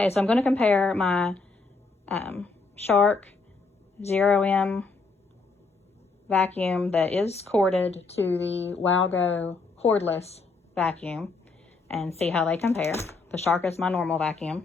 Okay, so I'm going to compare my Shark 0M vacuum that is corded to the WOWGO cordless vacuum and see how they compare. The Shark is my normal vacuum.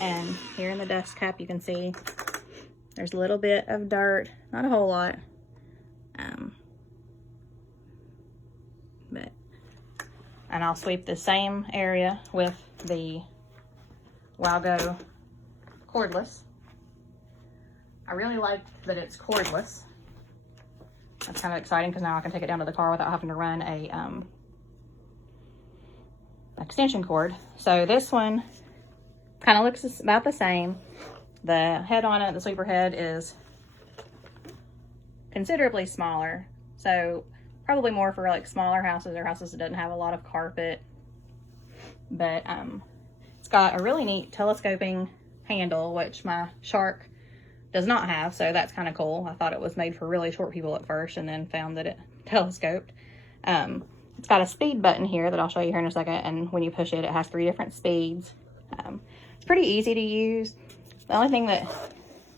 And here in the dust cap, you can see there's a little bit of dirt, not a whole lot, and I'll sweep the same area with the WOWGO cordless. I really like that it's cordless. That's kind of exciting because now I can take it down to the car without having to run a extension cord. So this one kind of looks about the same. The head on it, the sweeper head, is considerably smaller. So probably more for like smaller houses or houses that doesn't have a lot of carpet. But it's got a really neat telescoping handle, which my Shark does not have. So that's kind of cool. I thought it was made for really short people at first and then found that it telescoped. It's got a speed button here that I'll show you here in a second. And when you push it, it has 3 different speeds. It's pretty easy to use. The only thing that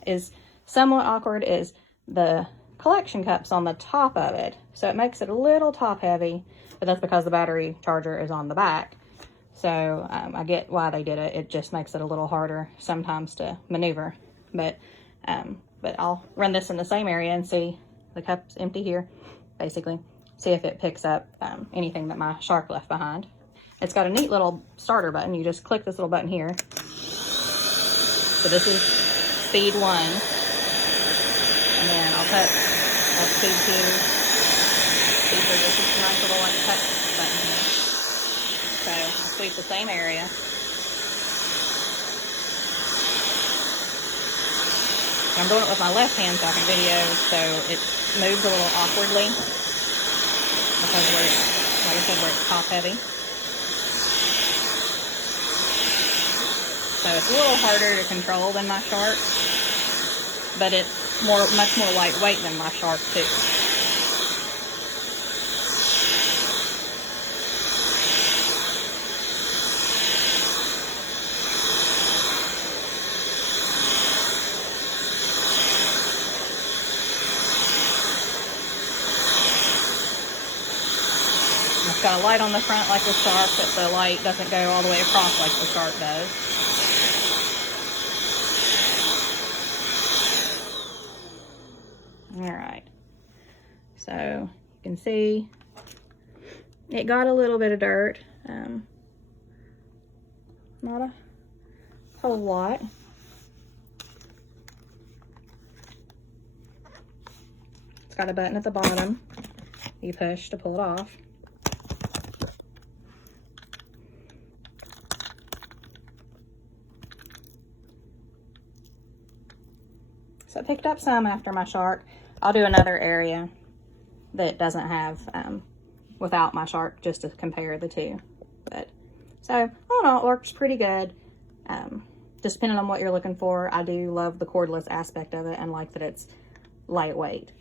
is somewhat awkward is the collection cups on the top of it. So it makes it a little top heavy, but that's because the battery charger is on the back. So I get why they did it. It just makes it a little harder sometimes to maneuver. But I'll run this in the same area and see the cup's empty here, basically. See if it picks up anything that my Shark left behind. It's got a neat little starter button. You just click this little button here. So this is speed 1. And then I'll touch speed 2. Speed 3. This is a nice little like touch button here. So I'll sweep the same area. I'm doing it with my left hand so I can video, so it moves a little awkwardly because like I said, where it's top heavy. So it's a little harder to control than my Shark, but it's much more lightweight than my Shark too. It's got a light on the front like the Shark, but the light doesn't go all the way across like the Shark does. Alright, so you can see it got a little bit of dirt, not a whole lot. It's got a button at the bottom you push to pull it off. So I picked up some after my Shark. I'll do another area that doesn't have, without my Shark, just to compare the two. But, so, all in all, it works pretty good. Just depending on what you're looking for. I do love the cordless aspect of it and like that it's lightweight.